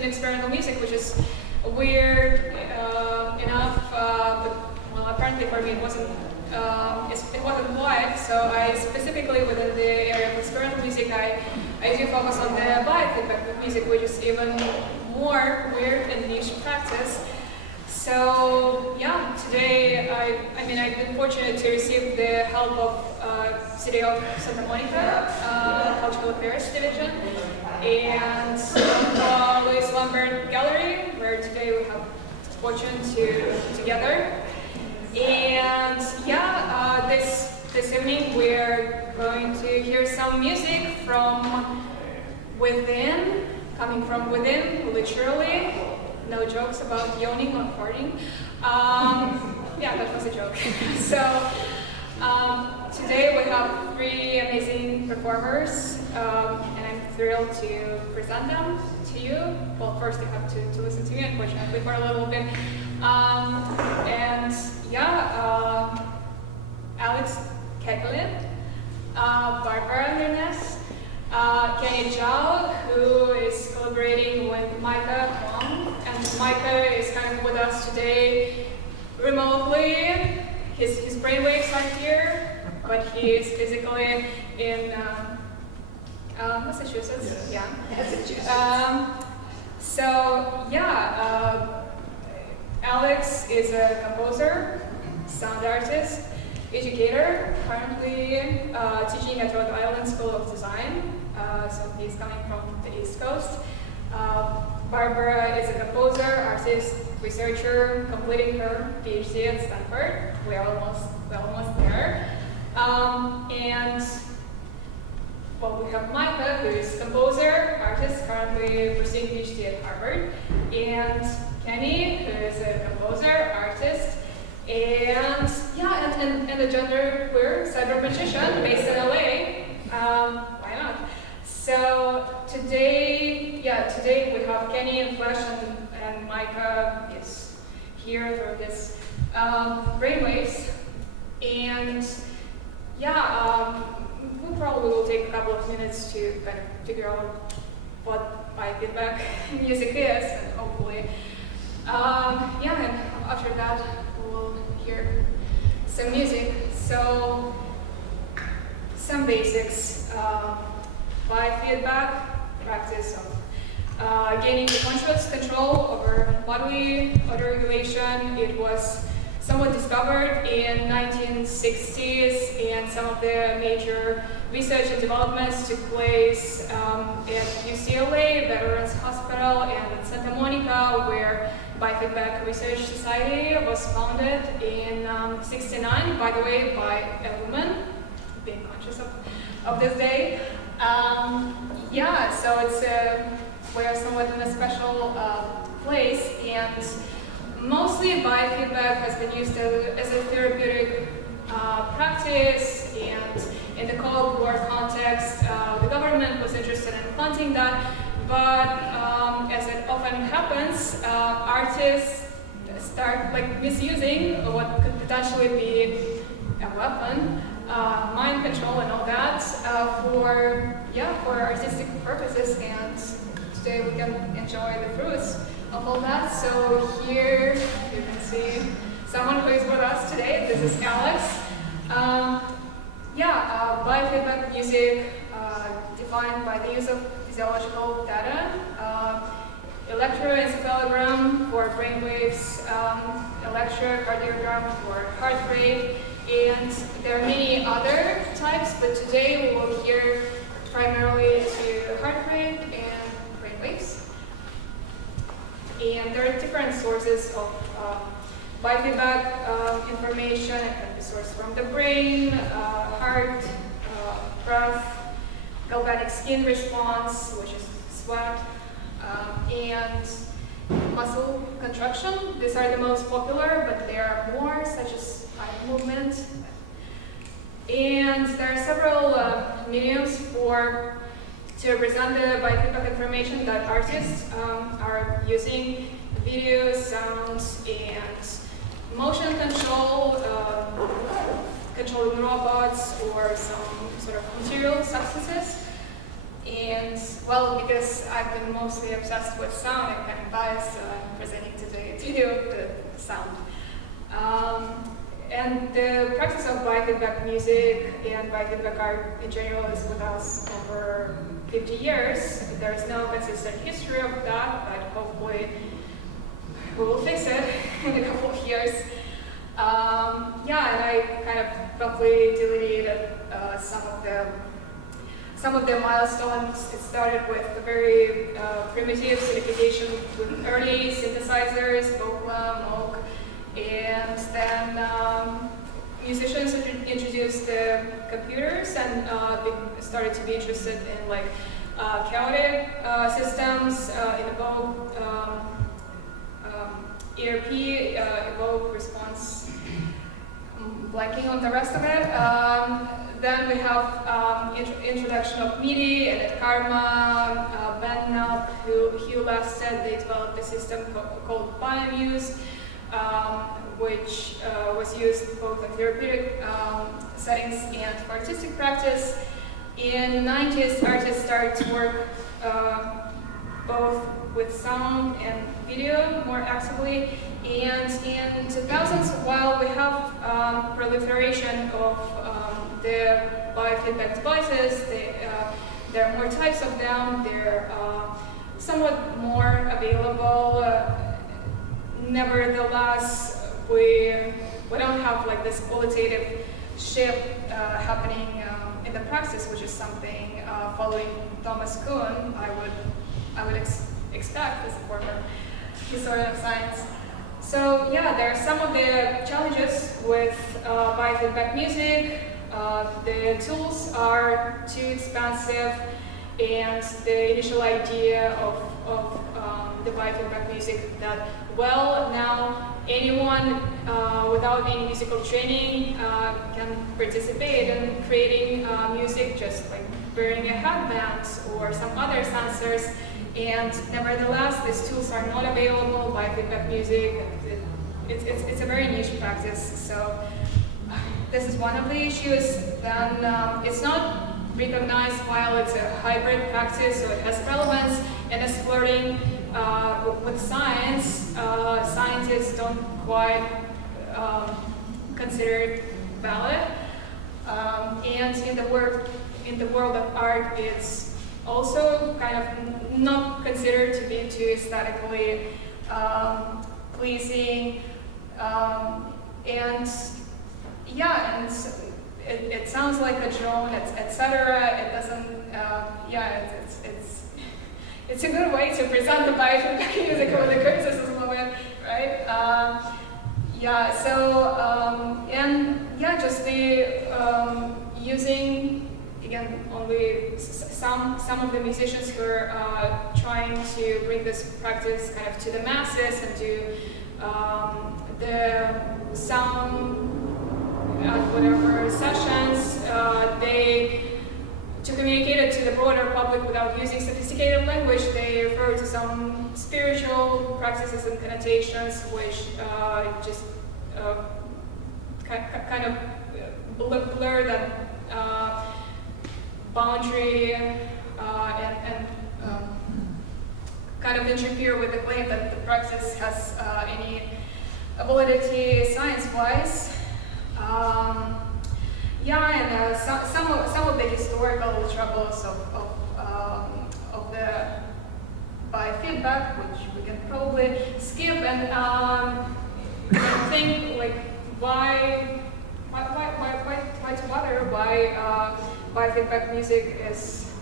in experimental music, which is weird enough, but well, apparently for me it wasn't wide. So I specifically within the area of experimental music, I do focus on the biofeedback music, which is even more weird and niche practice. So yeah, today I've been fortunate to receive the help of City of Santa Monica, Cultural Affairs Division, and Louis Lambert Gallery, where today we have the fortune to together. And yeah, this evening we're going to hear some music from within, coming from within, literally. No jokes about yawning or farting. Yeah, that was a joke. So today we have three amazing performers, and I'm thrilled to present them to you. Well, first you have to listen to me, unfortunately, for a little bit. And yeah, Alex Chechile, Barbara Nerness, Kentt Zhao, who is collaborating with Micah Huang, and Micah is kind of with us today remotely. His brainwaves are here, but he is physically in Massachusetts. Yeah. Massachusetts. So yeah, Alex is a composer, sound artist, educator, currently teaching at Rhode Island School of Design. So he's coming from the East Coast. Barbara is a composer, artist, researcher, completing her PhD at Stanford. We're almost there. And well, we have Micah, who is composer, artist, currently pursuing PhD at Harvard, and Kenny, who is a composer, artist, and yeah, and a genderqueer cyber magician based in LA. Why not? So today we have Kenny in flesh, and Micah is here through his brainwaves. And yeah, we probably will take a couple of minutes to kind of figure out what biofeedback music is, and hopefully, yeah, and after that we'll hear some music. So some basics. Biofeedback, practice of gaining conscious control over bodily autoregulation. It was somewhat discovered in 1960s, and some of the major research and developments took place at UCLA, Veterans Hospital, and in Santa Monica, where Biofeedback Research Society was founded in '69, by the way, by a woman, being conscious of this day. Yeah, so we're somewhat in a special place, and mostly biofeedback has been used as a therapeutic practice, and in the Cold War context, the government was interested in funding that, but as it often happens, artists start misusing what could potentially be a weapon, mind control and all that, for artistic purposes, and today we can enjoy the fruits of all that. So here you can see someone who is with us today. This is Alex. Biofeedback music defined by the use of physiological data, electroencephalogram for brainwaves, electrocardiogram for heart rate, and there are many other types, but today we will hear primarily to heart rate and brainwaves. And there are different sources of biofeedback information. It can be sourced from the brain, heart, breath, galvanic skin response, which is sweat, and muscle contraction. These are the most popular, but there are more, such as eye movement. And there are several mediums to represent the biofeedback information that artists are using: video, sounds, and motion control, controlling robots or some sort of material substances. And well, because I've been mostly obsessed with sound, I'm kind of biased, so I'm presenting today to the sound. And the practice of biofeedback music and biofeedback art in general is with us over 50 years. There's no consistent history of that, but hopefully we will fix it in a couple of years. Yeah, and I kind of roughly delineated some of the milestones. It started with a very primitive syndication with early synthesizers, Vocla, Moog, and then musicians introduced the computers and they started to be interested in like chaotic systems, involve ERP, evoke, response, blanking on the rest of it. Then we have introduction of MIDI, and Karma, Ben Knop, Hugh Lasted, they developed a system called Biofeedback, which was used both in therapeutic settings and for artistic practice. In the 90s, artists started to work both with sound and video more actively. And in 2000s, while we have proliferation of the biofeedback devices, there are more types of them, they're somewhat more available. Nevertheless, we don't have like this qualitative shift happening in the praxis, which is something following Thomas Kuhn I would expect as a former historian of science. So yeah, there are some of the challenges with biofeedback music. The tools are too expensive, and the initial idea of the biofeedback music that, well, now anyone without any musical training can participate in creating music, just like wearing a headband or some other sensors. And nevertheless, these tools are not available. Biofeedback music, it's a very niche practice. So this is one of the issues. Then it's not recognized while it's a hybrid practice, so it has relevance and is flirting with science. Scientists don't quite consider it valid. And in the world of art, it's also kind of not considered to be too aesthetically pleasing. And yeah, and it sounds like a drone, etc. It doesn't. Yeah, it's a good way to present the biofeedback music with the criticism of it, right? Yeah. So and yeah, just the using again only some of the musicians who are trying to bring this practice kind of to the masses and to the sound at whatever sessions, to communicate it to the broader public without using sophisticated language, they refer to some spiritual practices and connotations which just kind of blur that boundary and kind of interfere with the claim that the practice has any validity science-wise. Yeah, and some of the historical troubles of the biofeedback, which we can probably skip, and think like why to bother? Why biofeedback music is,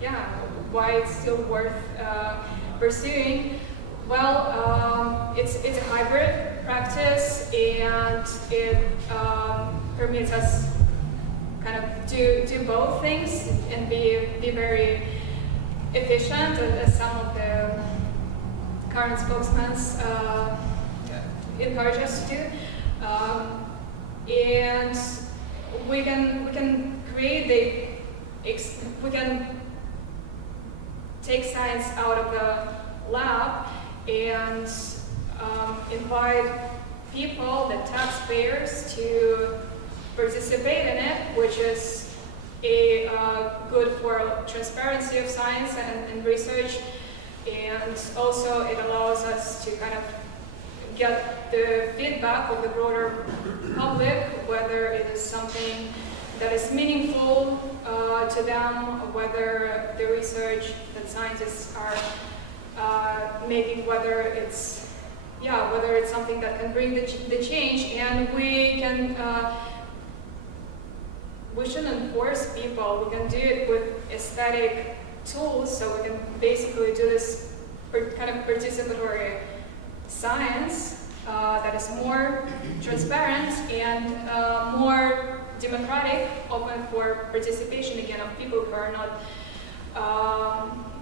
yeah, why it's still worth pursuing? Well, it's a hybrid practice, and it permits us kind of do both things and be very efficient, as some of the current spokesmen encourage us to do. And we can create we can take science out of the lab and invite people, the taxpayers, to participate in it, which is good for transparency of science and research, and also it allows us to kind of get the feedback of the broader public, whether it is something that is meaningful to them, whether the research that scientists are making, whether it's something that can bring the change, and we shouldn't force people. We can do it with aesthetic tools, so we can basically do this kind of participatory science that is more transparent and more democratic, open for participation again of people who are not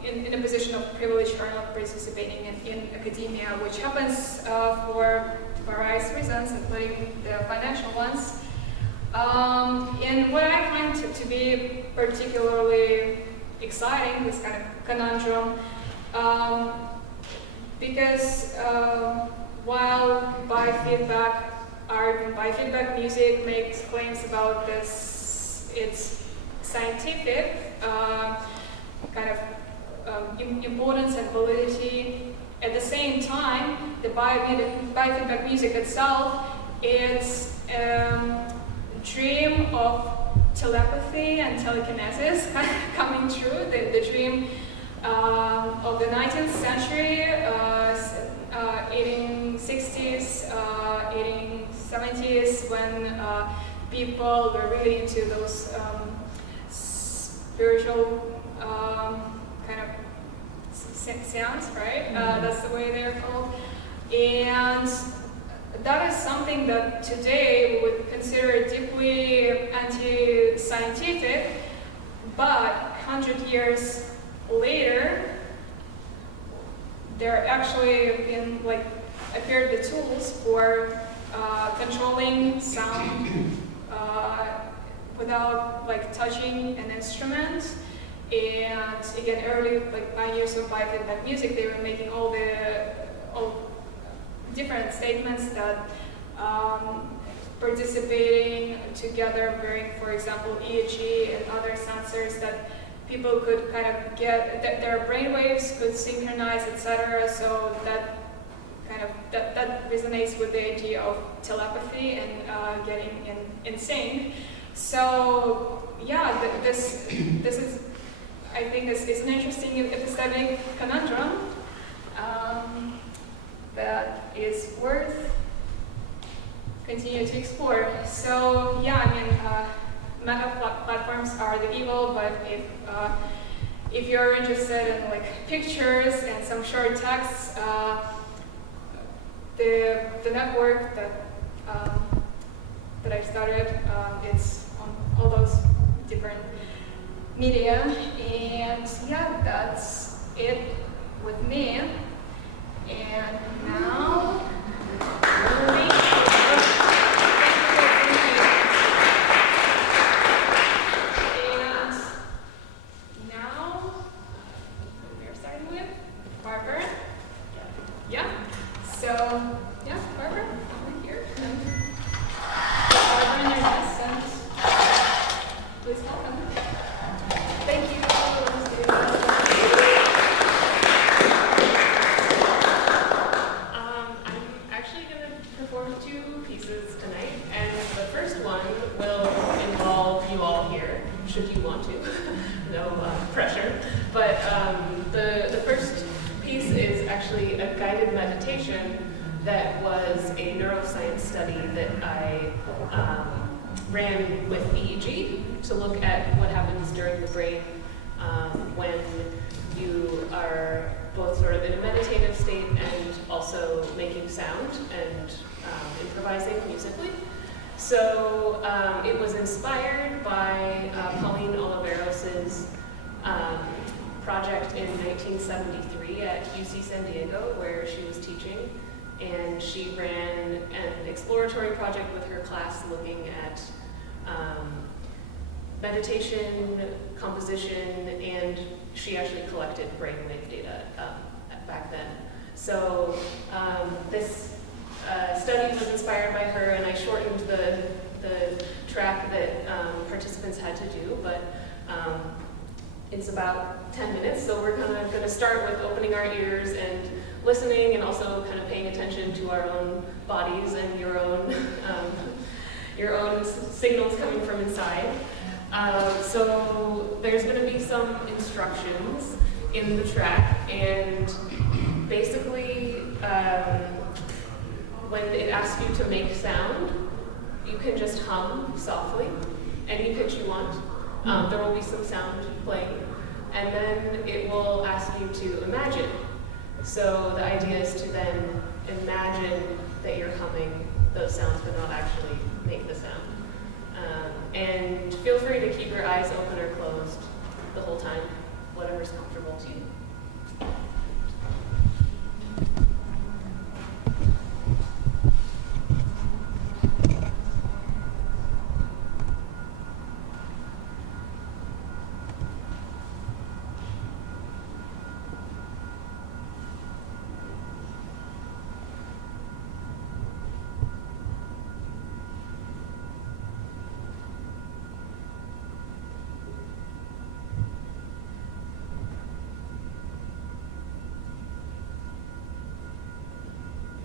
in a position of privilege, who are not participating in academia, which happens for various reasons, including the financial ones. And what I find to be particularly exciting, this kind of conundrum, because while biofeedback art and biofeedback music makes claims about this, it's scientific kind of importance and validity. At the same time, the biofeedback music itself is dream of telepathy and telekinesis coming true, the dream of the 19th century, 1860s, 1870s, when people were really into those spiritual kind of seance, right? That's the way they're called. And that is something that today we would consider deeply anti-scientific, but 100 years later, there actually appeared the tools for controlling sound without touching an instrument. And again, early pioneers of biofeedback music, they were making all different statements that participating together, wearing, for example, EEG and other sensors, that people could kind of get, that their brainwaves could synchronize, etc. So that kind of that resonates with the idea of telepathy and getting in sync. So yeah, this is, I think this is an interesting epistemic conundrum that is worth continuing to explore. So yeah, I mean, meta platforms are the evil, but if you're interested in pictures and some short texts, the network that I started, it's on all those different media, and yeah, that's it with me. And now, and now we're starting with Barbara. Yeah. So yeah, Barbara, over here. Barbara and Nerness, and please welcome. Thank you. I'm actually going to perform 2 pieces tonight, and the first one will involve you all here, should you want to. No pressure. But the first piece is actually a guided meditation that was a neuroscience study that I ran with EEG to look at what happens during the brain when you are both sort of in a meditative state and also making sound and improvising musically. So it was inspired by Pauline Oliveros' project in 1973 at UC San Diego, where she was teaching. And she ran an exploratory project with her class looking at meditation, composition, and she actually collected brainwave data back then. So this study was inspired by her, and I shortened the track that participants had to do, but It's about 10 minutes, so we're kind of going to start with opening our ears and listening, and also kind of paying attention to our own bodies and your own signals coming from inside. So there's going to be some instructions in the track, and basically when it asks you to make sound, you can just hum softly, any pitch you want. There will be some sound playing, and then it will ask you to imagine. So the idea is to then imagine that you're humming those sounds but not actually make the sound. And feel free to keep your eyes open or closed the whole time, whatever's comfortable to you.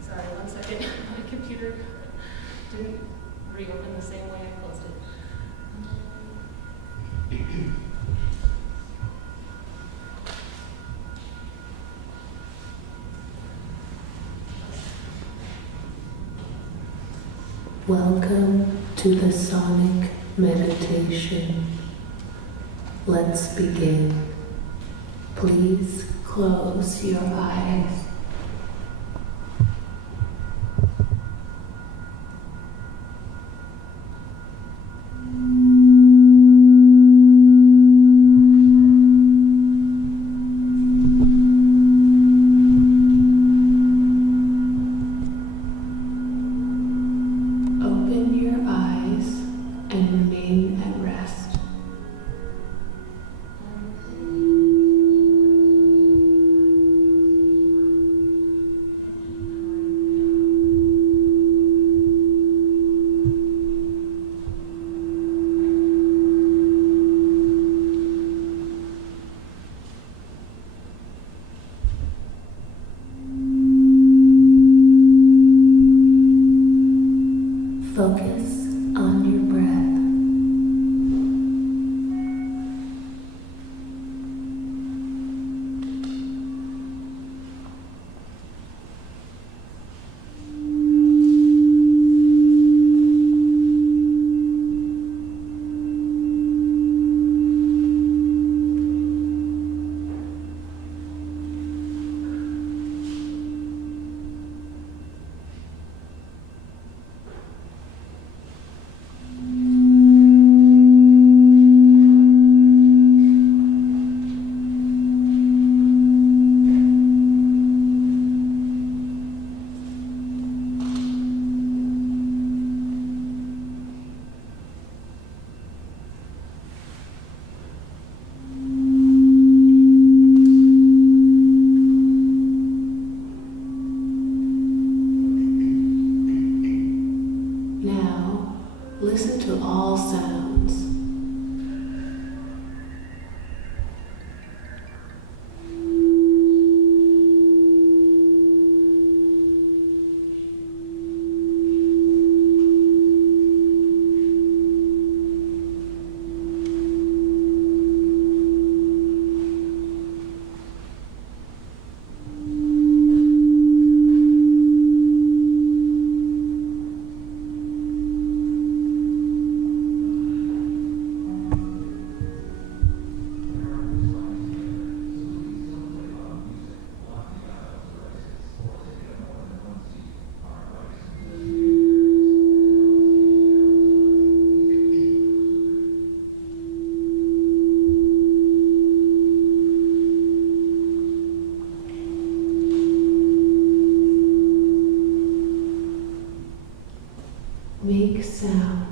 Sorry, 1 second. My computer didn't reopen the same way I closed it. Welcome to the sonic meditation. Let's begin. Please close your eyes. Open your eyes and remain at rest. Focus on your breath. Now, listen to all sounds. Make sound.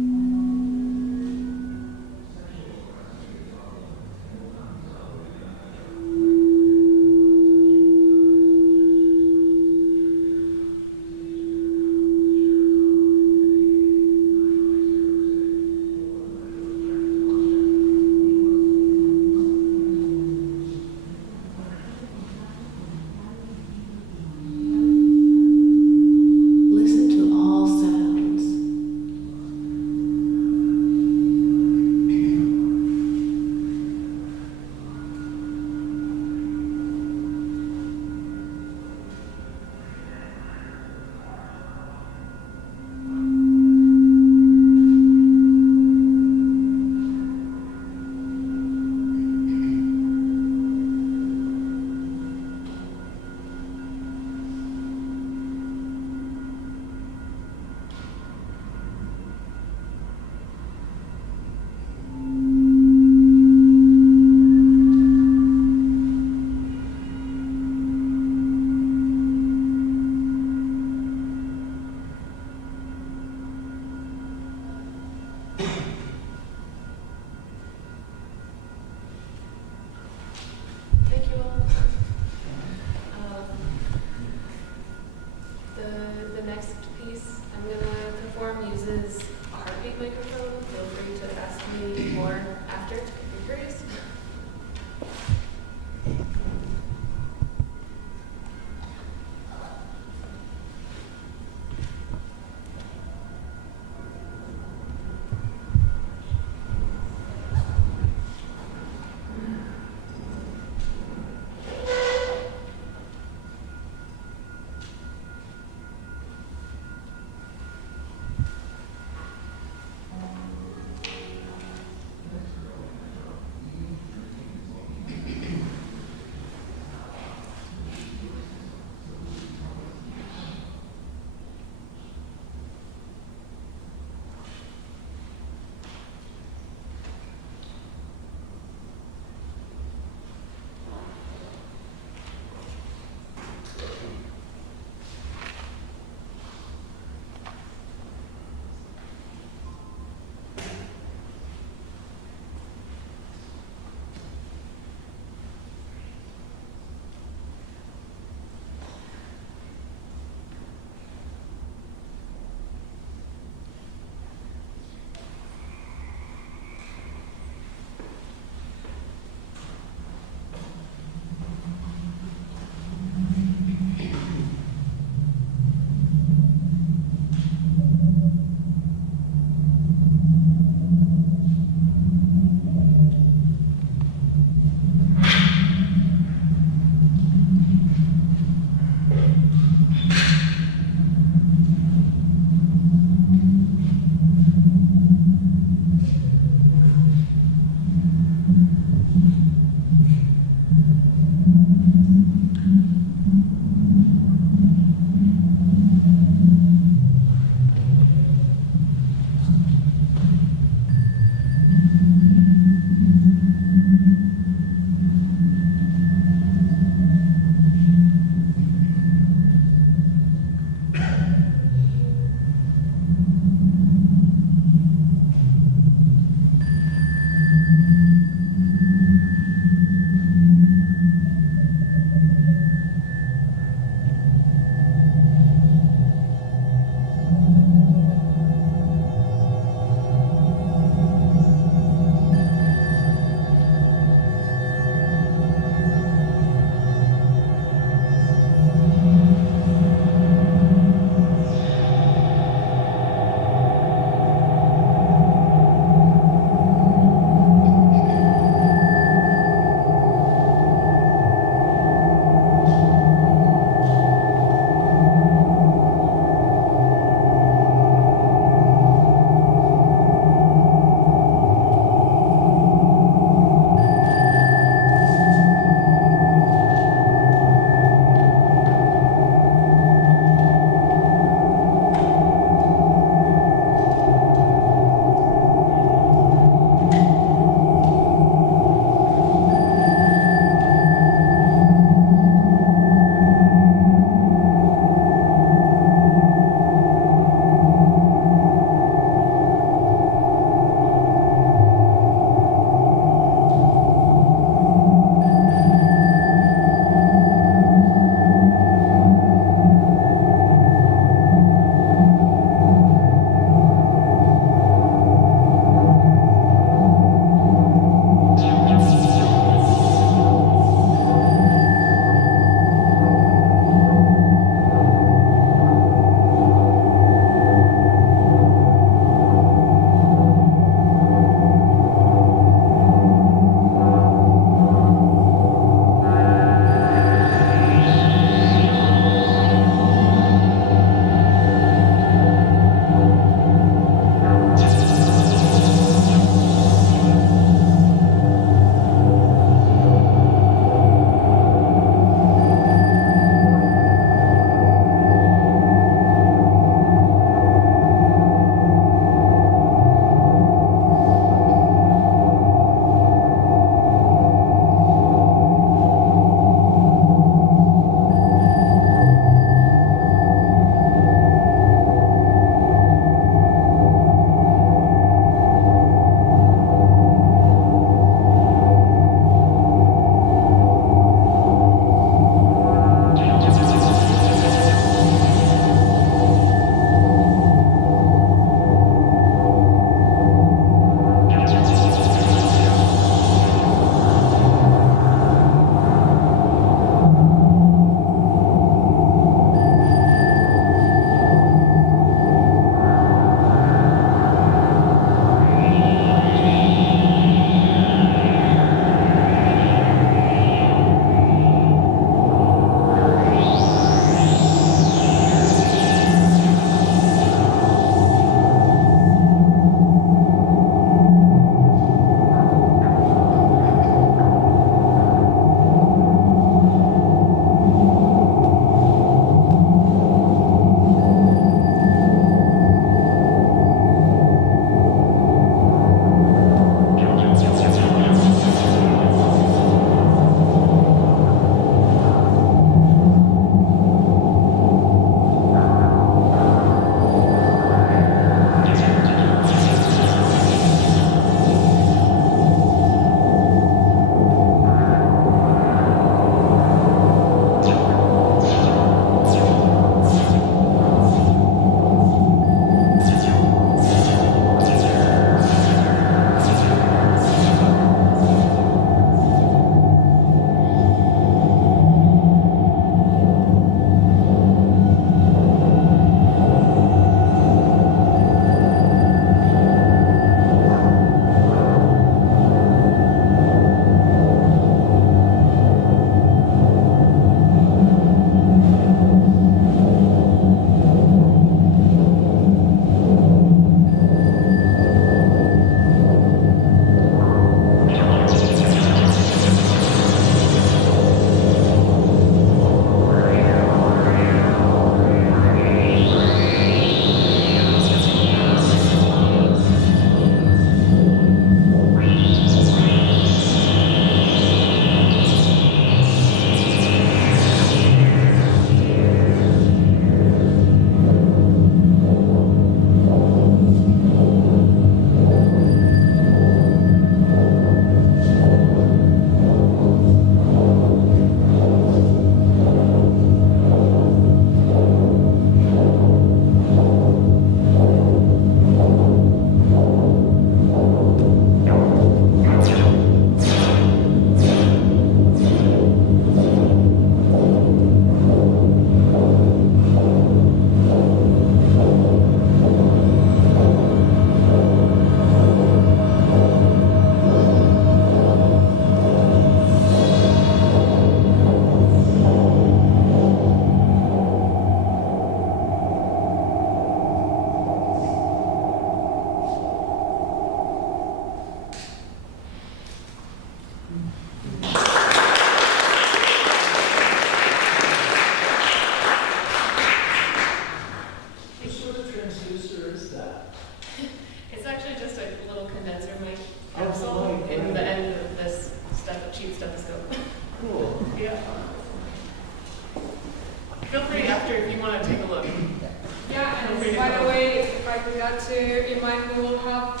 By the way, if I forgot to remind, we will have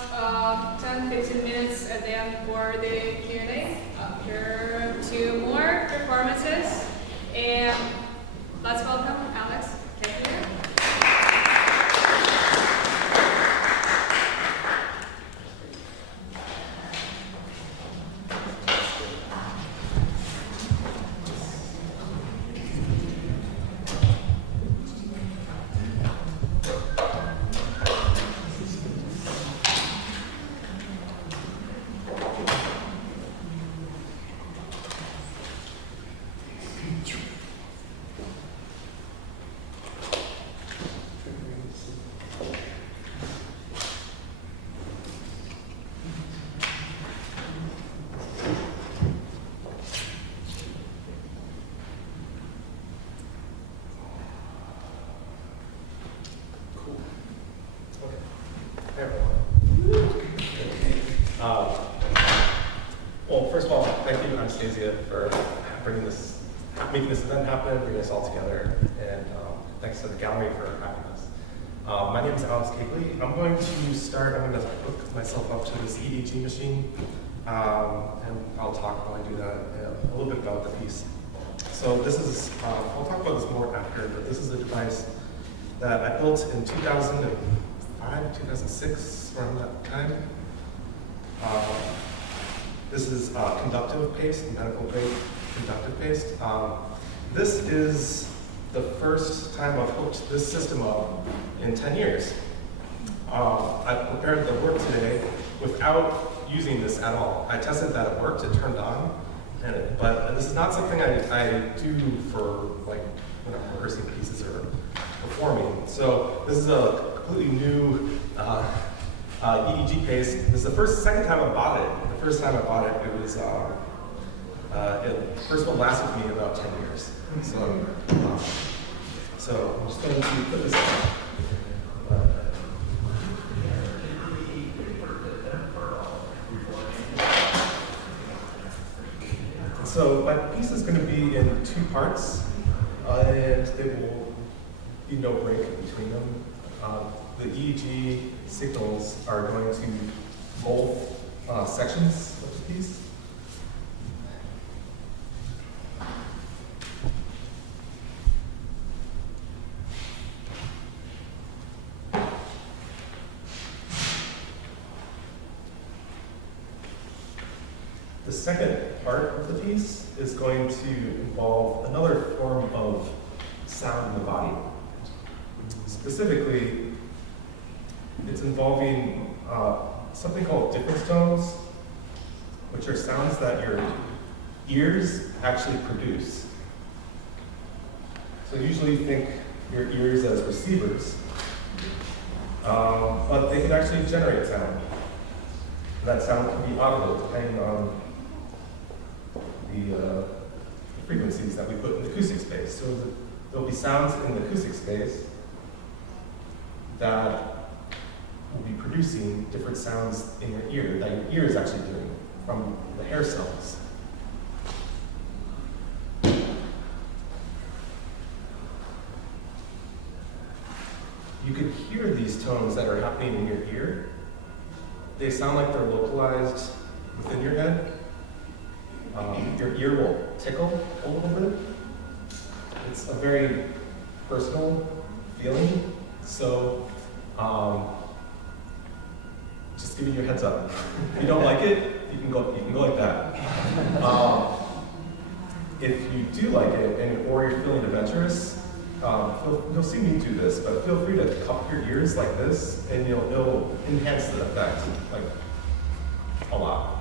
10-15 minutes at the end for the Q&A after 2 more performances. And let's welcome Alex. Get here. Well, first of all, thank you, Anastasia, for making this event happen, bringing us all together, and thanks to the gallery for having us. My name is Alex Chechile. I'm going to hook myself up to this EEG machine, and I'll talk while I do that a little bit about the piece. So this is, I'll talk about this more after, but this is a device that I built in 2005, 2006, around that time. This is conductive paste, medical grade conductive paste. This is the first time I've hooked this system up in 10 years. I prepared the work today without using this at all. I tested that it worked, it turned on, but this is not something I do for like when I'm rehearsing pieces or performing. So this is a completely new EEG paste. This is the second time I bought it. The first time I bought it, it was, the first one lasted me about 10 years. So I'm just going to put this on. So my piece is going to be in 2 parts, and there will be no break between them. The EEG signals are going to both sections of the piece. The second part of the piece is going to involve another form of sound in the body. Specifically, it's involving something called difference tones, which are sounds that your ears actually produce. So usually you think your ears as receivers, but they can actually generate sound. That sound can be audible depending on the frequencies that we put in the acoustic space. So there'll be sounds in the acoustic space that will be producing different sounds in your ear that your ear is actually doing from the hair cells. You can hear these tones that are happening in your ear. They sound like they're localized within your head. Your ear will tickle a little bit. It's a very personal feeling. So just giving you a heads up. If you don't like it, you can go like that. If you do like it, or you're feeling adventurous, you'll see me do this, but feel free to cup your ears like this, and it'll enhance the effect like a lot.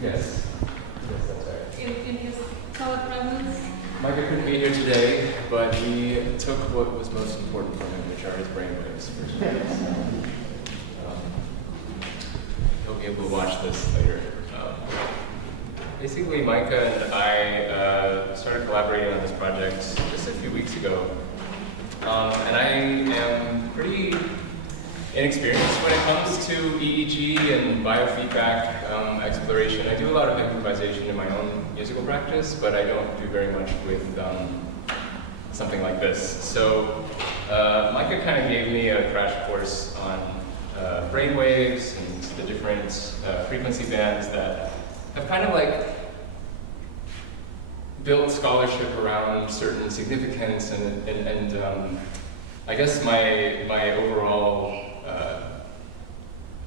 Yes. Yes, that's right. In his telepresence? Micah couldn't be here today, but he took what was most important from him, which are his brainwaves. He'll be able to watch this later. Basically, Micah and I started collaborating on this project just a few weeks ago. And I am pretty inexperienced when it comes to EEG and biofeedback exploration. I do a lot of improvisation in my own musical practice, but I don't do very much with something like this. So Micah kind of gave me a crash course on brainwaves and the different frequency bands that have kind of like built scholarship around certain significance and I guess my overall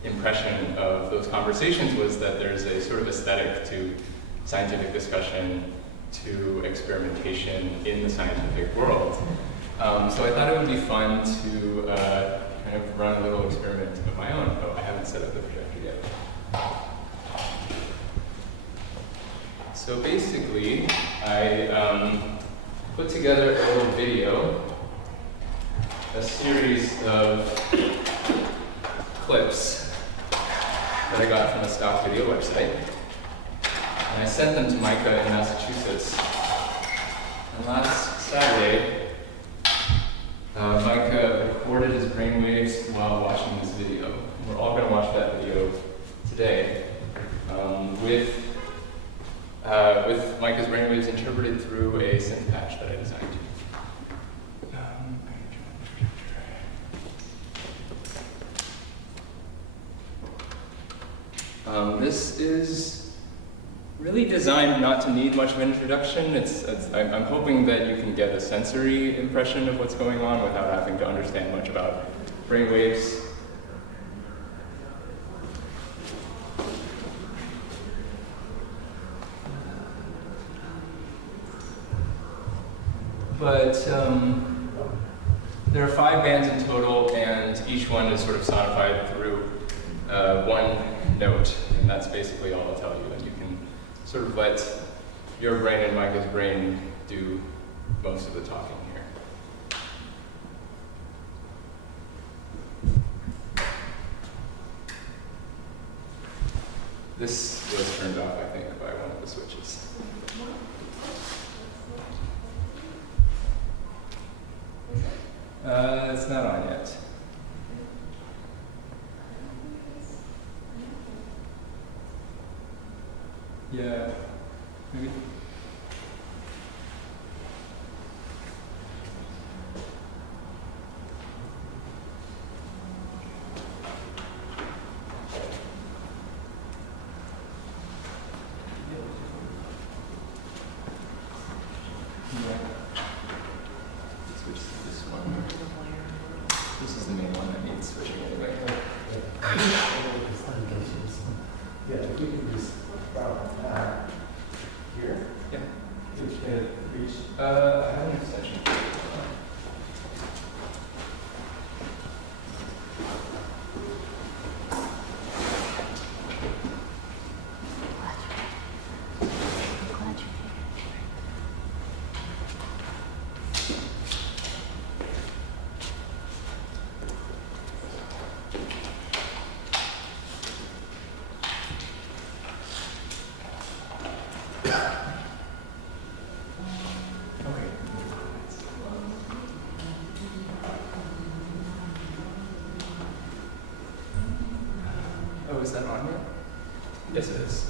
impression of those conversations was that there's a sort of aesthetic to scientific discussion, to experimentation in the scientific world. So I thought it would be fun to kind of run a little experiment of my own, though I haven't set up the projector yet. So basically, I put together a little video, a series of clips that I got from a stock video website. And I sent them to Micah in Massachusetts. And last Saturday, Micah recorded his brainwaves while watching this video. We're all going to watch that video today with Micah's brainwaves interpreted through a synth patch that I designed. This is really designed not to need much of an introduction. I'm hoping that you can get a sensory impression of what's going on without having to understand much about brainwaves. But there are 5 bands in total, and each one is sort of sonified through one note, and that's basically all I'll tell you. And you can sort of let your brain and Micah's brain do most of the talking here. This was turned off, I think, by one of the switches. It's not on yet. Yeah, maybe. Switch to this one. This is the main one that needs switching anyway. Yeah, if we can just here? Yeah. Which can it reach? I have an extension. Oh, is that on here? Yes, it is.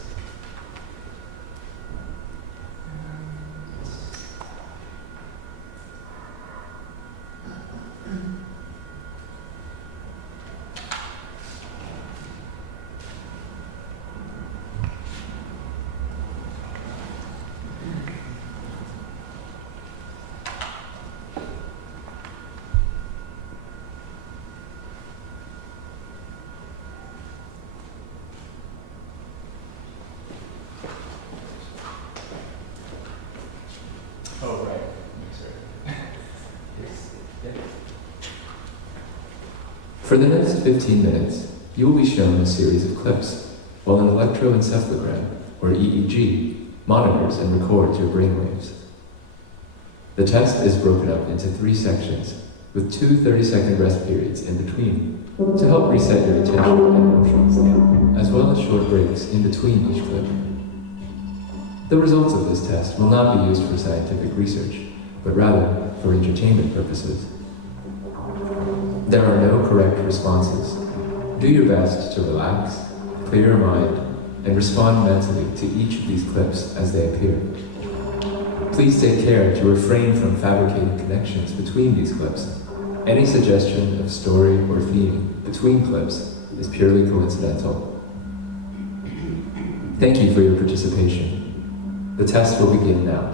Oh, right. Sorry. Yes. Yeah. For the next 15 minutes, you will be shown a series of clips while an electroencephalogram or EEG, monitors and records your brainwaves. The test is broken up into 3 sections, with 2 30-second rest periods in between, to help reset your attention and emotional state, as well as short breaks in between each clip. The results of this test will not be used for scientific research, but rather for entertainment purposes. There are no correct responses. Do your best to relax, clear your mind, and respond mentally to each of these clips as they appear. Please take care to refrain from fabricating connections between these clips. Any suggestion of story or theme between clips is purely coincidental. Thank you for your participation. The test will begin now.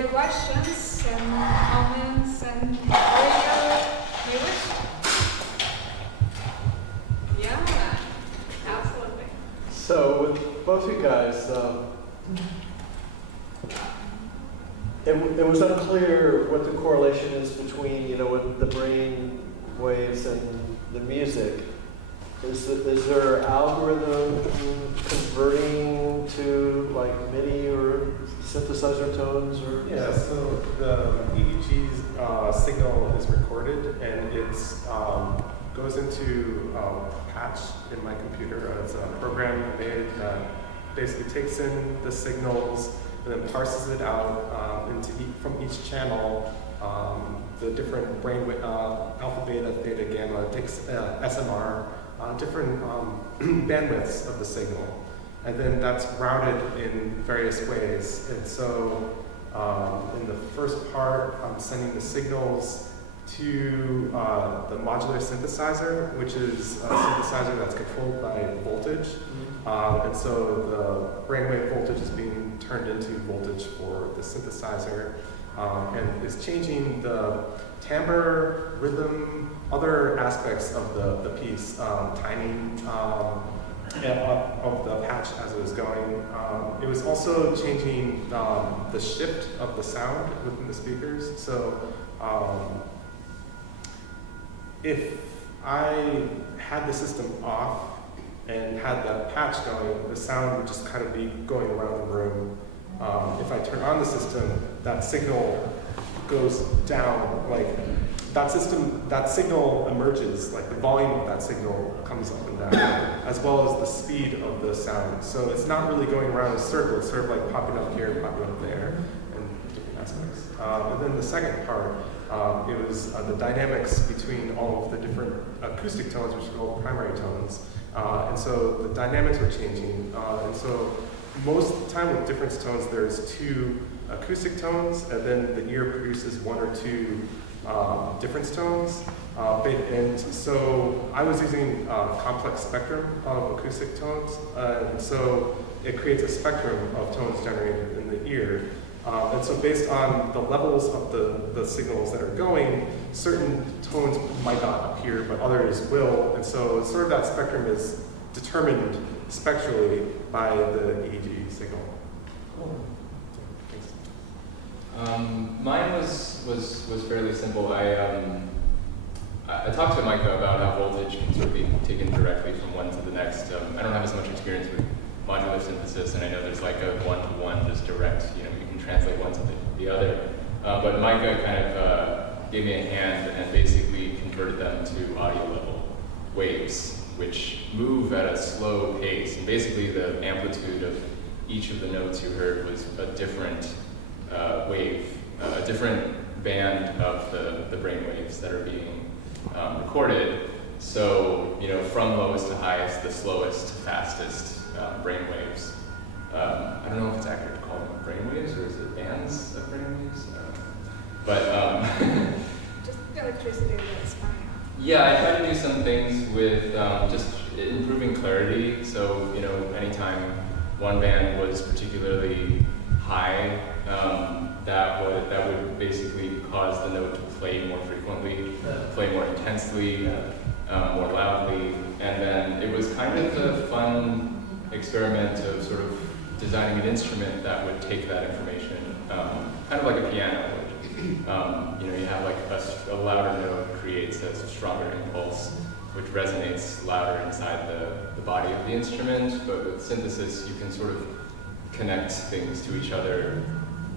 further questions and comments and whatever you wish. Yeah, absolutely. So with both you guys, it was unclear what the correlation is between, with the brain waves and the music. Is there algorithm converting to like MIDI or synthesizer tones or? Yeah, so the EEG's signal is recorded and it's goes into a patch in my computer. It's a program made that basically takes in the signals and then parses it out from each channel. The different brain alpha, beta, theta, gamma, takes SMR, different bandwidths of the signal. And then that's routed in various ways. And so in the first part, I'm sending the signals to the modular synthesizer, which is a synthesizer that's controlled by voltage. And so the brainwave voltage is being turned into voltage for the synthesizer. And is changing the timbre, rhythm, other aspects of the piece, timing of the patch as it was going. It was also changing the shift of the sound within the speakers. So if I had the system off and had that patch going, the sound would just kind of be going around the room. If I turn on the system, that signal goes down, like that signal emerges, like the volume of that signal comes up and down, as well as the speed of the sound. So it's not really going around in a circle, it's sort of like popping up here, popping up there, and different aspects. And then the second part, it was the dynamics between all of the different acoustic tones, which are called primary tones. And so the dynamics were changing. And so most of the time with difference tones, there's two acoustic tones, and then the ear produces one or two difference tones. And so I was using a complex spectrum of acoustic tones, and so it creates a spectrum of tones generated in the ear. And so based on the levels of the signals that are going, certain tones might not appear, but others will. And so sort of that spectrum is determined spectrally by the EEG signal. Cool. Thanks. Mine was fairly simple. I talked to Micah about how voltage can sort of be taken directly from one to the next. I don't have as much experience with modular synthesis, and I know there's like a one-to-one, just direct, you can translate one to the other. But Micah kind of gave me a hand and basically converted them to audio level waves, which move at a slow pace. And basically the amplitude of each of the notes you heard was a different wave, a different band of the brain waves that are being recorded. So, from lowest to highest, the slowest to fastest brain waves. I don't know if it's accurate to call them brain waves, or is it bands of brain waves? But just electricity that's coming out. yeah, I try to do some things with just improving clarity. So, anytime one band was particularly high, that would basically cause the note to play more frequently, play more intensely, more loudly. And then it was kind of a fun experiment of sort of designing an instrument that would take that information, kind of like a piano would. You have like a louder note creates a stronger impulse, which resonates louder inside the body of the instrument. But with synthesis, you can sort of connect things to each other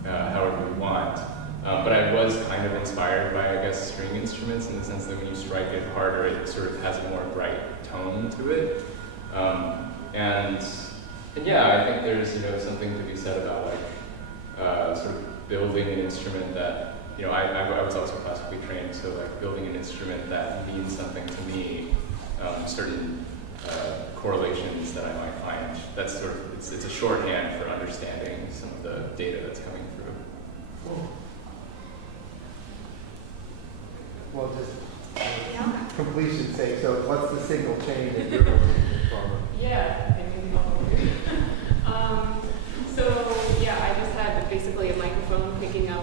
however you want. But I was kind of inspired by, I guess, string instruments in the sense that when you strike it harder, it sort of has a more bright tone to it. And yeah, I think there's something to be said about like sort of building an instrument that I was also classically trained, so like building an instrument that means something to me, certain correlations that I might find. That's sort of it's a shorthand for understanding some of the data that's coming through. Cool. Well, just completion's sake, so what's the signal chain that you're looking for? Yeah, so yeah, I just had basically a microphone picking up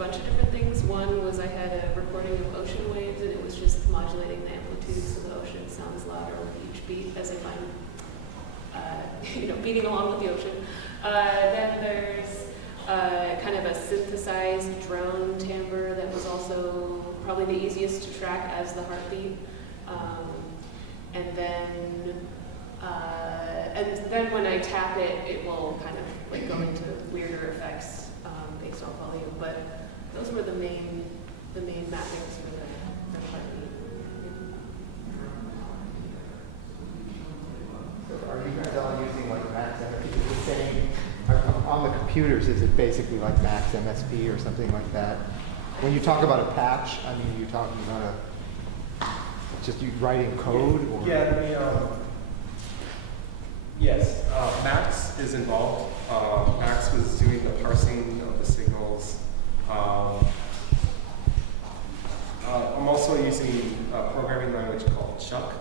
bunch of different things. One was I had a recording of ocean waves, and it was just modulating the amplitude so the ocean sounds louder with each beat, as if I'm beating along with the ocean. Then there's kind of a synthesized drone timbre that was also probably the easiest to track as the heartbeat. And then when I tap it, it will kind of like go into weirder effects based on volume. But those were the main mappings for the heartbeat. So are you guys all using like max MSP? Is it saying on the computers, is it basically like max MSP or something like that? When you talk about a patch, I mean, you're talking about just you writing code? Or? Yeah, yes, Max is involved. Max was doing the parsing of the signals. I'm also using a programming language called Chuck,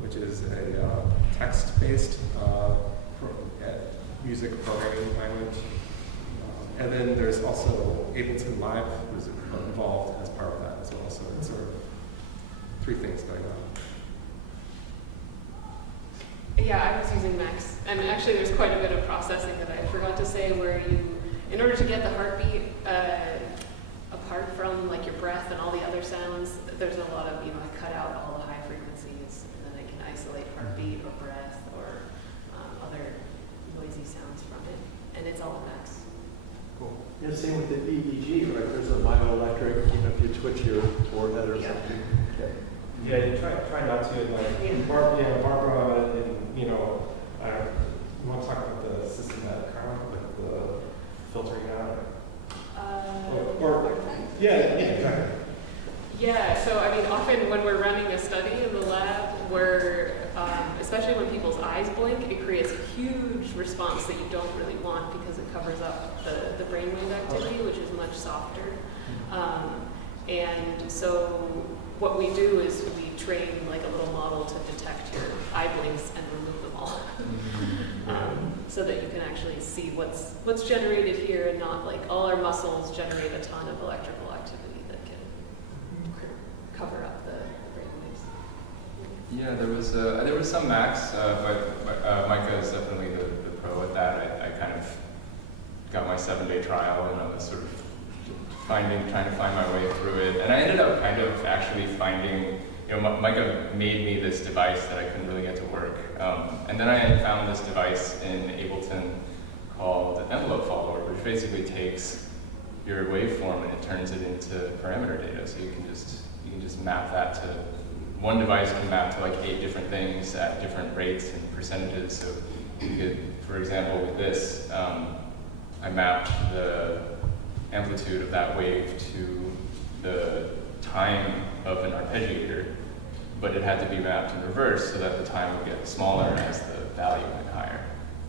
which is a text-based music programming language. And then there's also Ableton Live, who's involved as part of that as well. So it's sort of three things going on. Yeah, I was using Max. And actually there's quite a bit of processing that I forgot to say where you, in order to get the heartbeat apart from like your breath and all the other sounds, there's a lot of, I cut out all the high frequencies and then I can isolate heartbeat or breath or other noisy sounds from it. And it's all in Max. Cool. Yeah, same with the EEG, right? There's a myoelectric, if you twitch your forehead or something. Okay. Yeah, you try not to, like, Barbara, and, you want to talk about the systematic current, like the filtering out? Yeah, exactly. Yeah, so I mean, often when we're running a study in the lab, where, especially when people's eyes blink, it creates a huge response that you don't really want because it covers up the brainwave activity, which is much softer. And so what we do is we train like a little model to detect your eye blinks and remove them all. So that you can actually see what's generated here and not like all our muscles generate a ton of electrical activity that can cover up the brainwaves. Yeah, there was some Max, but Micah is definitely the pro at that. I kind of got my 7-day trial and I was sort of trying to find my way through it. And I ended up kind of actually finding, Micah made me this device that I couldn't really get to work. And then I had found this device in Ableton called envelope follower, which basically takes your waveform and it turns it into parameter data. So you can just map that to, one device can map to like 8 different things at different rates and percentages. So you could, for example, with this, I mapped the amplitude of that wave to the time of an arpeggiator, but it had to be mapped in reverse so that the time would get smaller as the value went higher.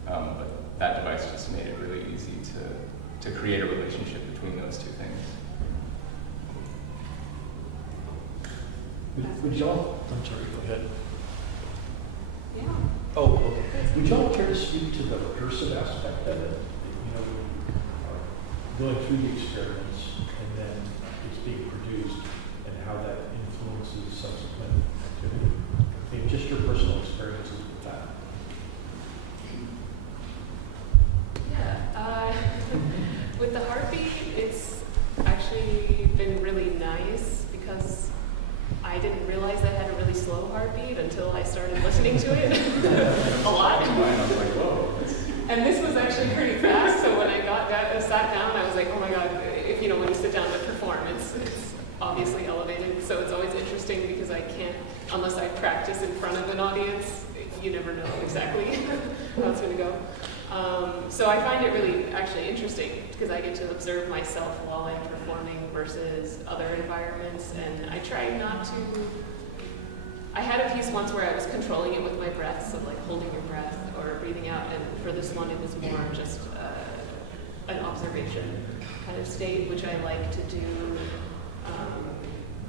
But that device just made it really easy to create a relationship between those two things. Would y'all, I'm sorry, go ahead. Yeah. Oh, okay. Would y'all care to speak to the recursive aspect of it? Going through the experiments and then it's being produced and how that influences subsequent activity? I mean, just your personal experiences with that. Yeah. With the heartbeat, it's actually been really nice because I didn't realize I had a really slow heartbeat until I started listening to it a lot. I was like, whoa. And this was actually pretty fast, so when I sat down, I was like, oh my god, when you sit down to perform, it's obviously elevated, so it's always interesting because I can't, unless I practice in front of an audience, you never know exactly how it's going to go. So I find it really actually interesting because I get to observe myself while I'm performing versus other environments, and I try not to. I had a piece once where I was controlling it with my breath, so like holding your breath or breathing out, and for this one it was more just an observation kind of state, which I like to do.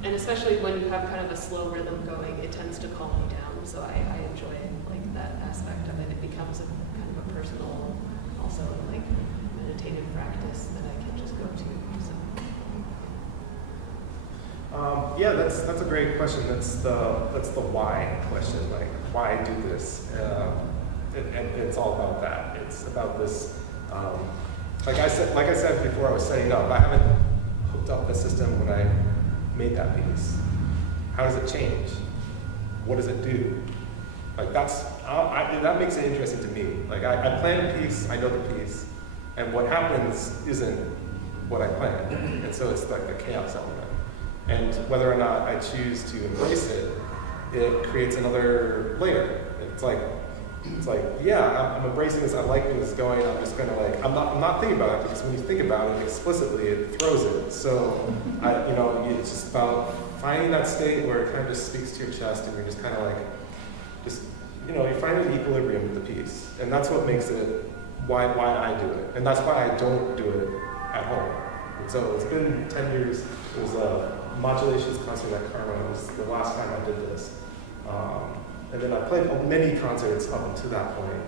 And especially when you have kind of a slow rhythm going, it tends to calm me down, so I enjoy like that aspect of it. It becomes a kind of a personal, also like meditative practice that I can just go to. So. Yeah, that's a great question. That's the why question. Like, why do this? And it's all about that. It's about this. Like I said before, I was setting up. I haven't hooked up the system when I made that piece. How does it change? What does it do? Like that makes it interesting to me. Like I plan a piece, I know the piece, and what happens isn't what I planned. And so it's like the chaos element. And whether or not I choose to embrace it, it creates another layer. It's like, yeah, I'm embracing this, I like where this is going, I'm just gonna like, I'm not thinking about it, because when you think about it explicitly, it throws it. So, it's just about finding that state where it kind of just speaks to your chest, and you're just kind of like, you find an equilibrium with the piece. And that's what makes it, why I do it. And that's why I don't do it at home. And so it's been 10 years. It was a modulations concert at Carmen. It was the last time I did this. And then I played many concerts up until that point.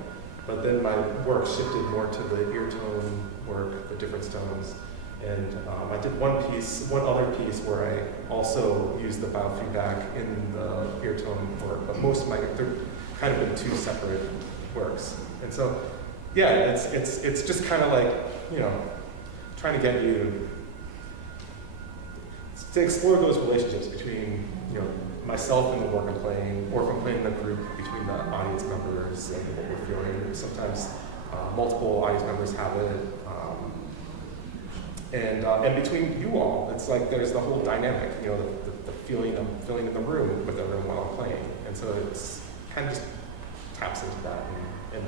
But then my work shifted more to the ear tone work, the different tones. And I did one other piece where I also used the biofeedback in the ear tone work. But most of they're kind of in two separate works. And so, yeah, it's just kind of like, trying to get you to explore those relationships between, myself and the work I'm playing, or if I'm playing in a group, between the audience members and what we're feeling. Sometimes multiple audience members have it, and between you all, it's like there's the whole dynamic, the feeling I'm feeling in the room with everyone while I'm playing, and so it's kind of just taps into that and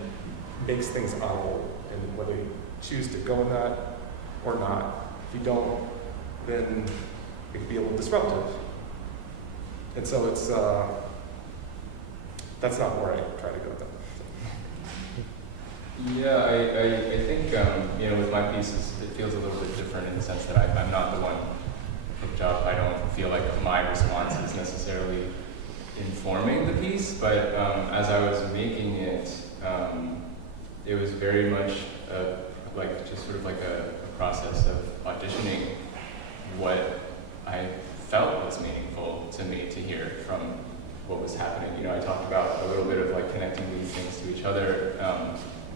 makes things audible, and whether you choose to go in that or not. If you don't, then it can be a little disruptive. And so it's, that's not where I try to go with that. Yeah, I think, with my pieces, it feels a little bit different in the sense that I'm not the one hooked up. I don't feel like my response is necessarily informing the piece, but as I was making it, it was very much just sort of like a process of auditioning what I felt was meaningful to me to hear from what was happening. I talked about a little bit of like connecting these things to each other.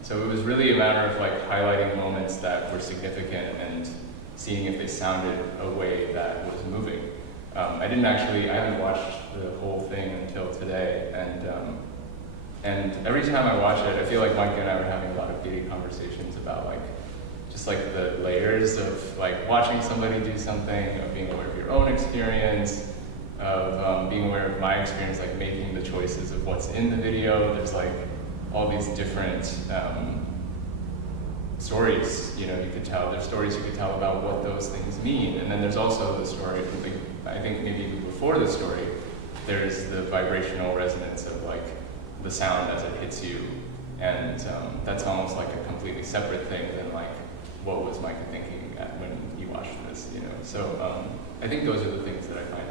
So it was really a matter of like highlighting moments that were significant and seeing if they sounded a way that was moving. I haven't watched the whole thing until today, and every time I watch it, I feel like Micah and I were having a lot of giddy conversations about just the layers of watching somebody do something, of being aware of your own experience, of being aware of my experience, making the choices of what's in the video. There's all these different stories, you could tell. There's stories you could tell about what those things mean. And then there's also the story, I think maybe even before the story, there's the vibrational resonance of the sound as it hits you. And that's almost like a completely separate thing than what was Micah thinking when you watched this, So I think those are the things that I find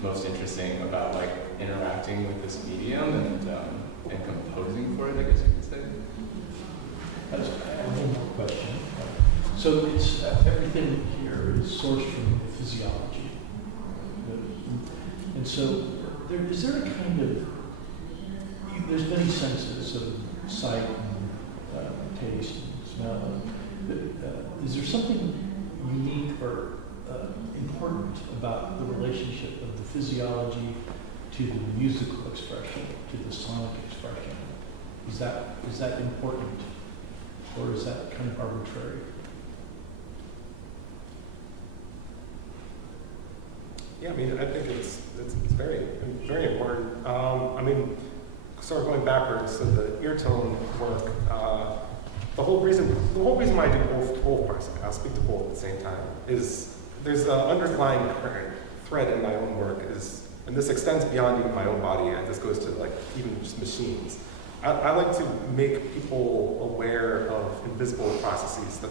most interesting about interacting with this medium and composing for it, I guess you could say. I have one more question. So it's everything here is sourced from physiology, and so is there a kind of there's many senses of sight and taste and smell. Is there something unique or important about the relationship of the physiology to the musical expression, to the sonic expression? Is that important, or is that kind of arbitrary? Yeah, I think it's very, very important. Sort of going backwards, so the ear tone work, the whole reason why I do both parts, I'll speak to both at the same time, is there's an underlying thread in my own work, and this extends beyond even my own body, and this goes to even just machines. I like to make people aware of invisible processes that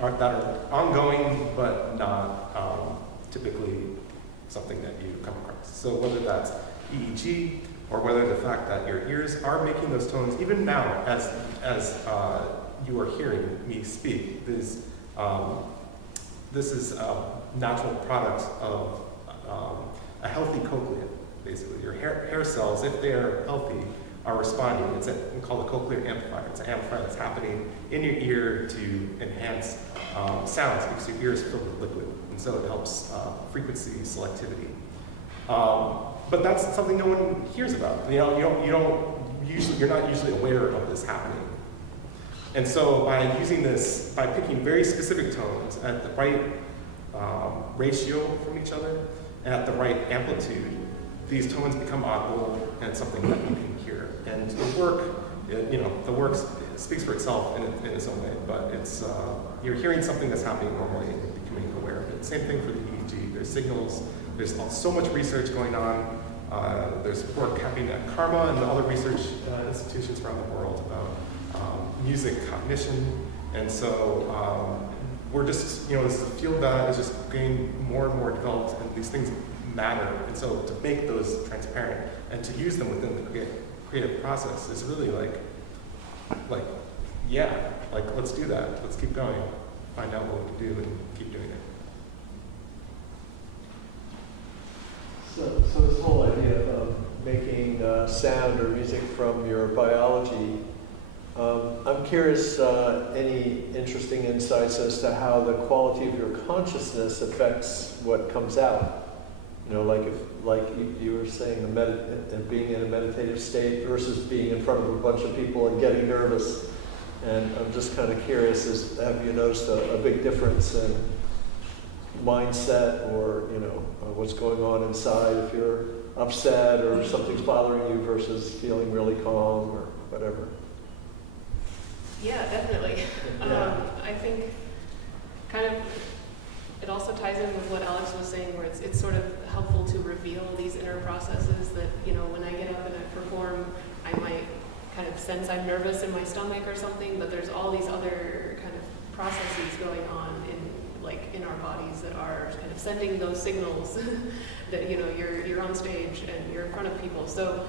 are ongoing, but not typically something that you come across. So whether that's EEG, or whether the fact that your ears are making those tones, even now, as you are hearing me speak, this is a natural product of a healthy cochlea, basically. Your hair cells, if they're healthy, are responding. It's we call it a cochlear amplifier. It's an amplifier that's happening in your ear to enhance sounds because your ear is filled with liquid, and so it helps frequency selectivity. But that's something no one hears about. You're not usually aware of this happening. And so by using this, by picking very specific tones at the right ratio from each other, at the right amplitude, these tones become audible and something that you can hear. And the work, the work speaks for itself in its own way, but it's, you're hearing something that's happening normally and becoming aware of it. Same thing for the EEG. There's signals, there's so much research going on. There's work happening at Karma and other research institutions around the world about music cognition. And so we're just, this is a field that is just getting more and more developed, and these things matter. And so to make those transparent and to use them within the creative process is really let's do that. Let's keep going. Find out what we can do and keep doing it. So this whole idea of making sound or music from your biology, I'm curious, any interesting insights as to how the quality of your consciousness affects what comes out? Like you were saying, being in a meditative state versus being in front of a bunch of people and getting nervous. And I'm just kind of curious, have you noticed a big difference in mindset or, what's going on inside if you're upset or something's bothering you versus feeling really calm or whatever? Yeah, definitely. Yeah. I think it also ties in with what Alex was saying, where it's sort of helpful to reveal these inner processes that, when I get up and I perform, I might kind of sense I'm nervous in my stomach or something, but there's all these other kind of processes going on in our bodies that are kind of sending those signals that, you're on stage and you're in front of people. So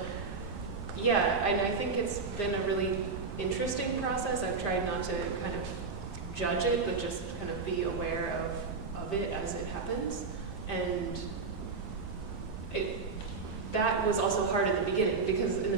yeah, and I think it's been a really interesting process. I've tried not to kind of judge it, but just kind of be aware of it as it happens. And that was also hard in the beginning, because in the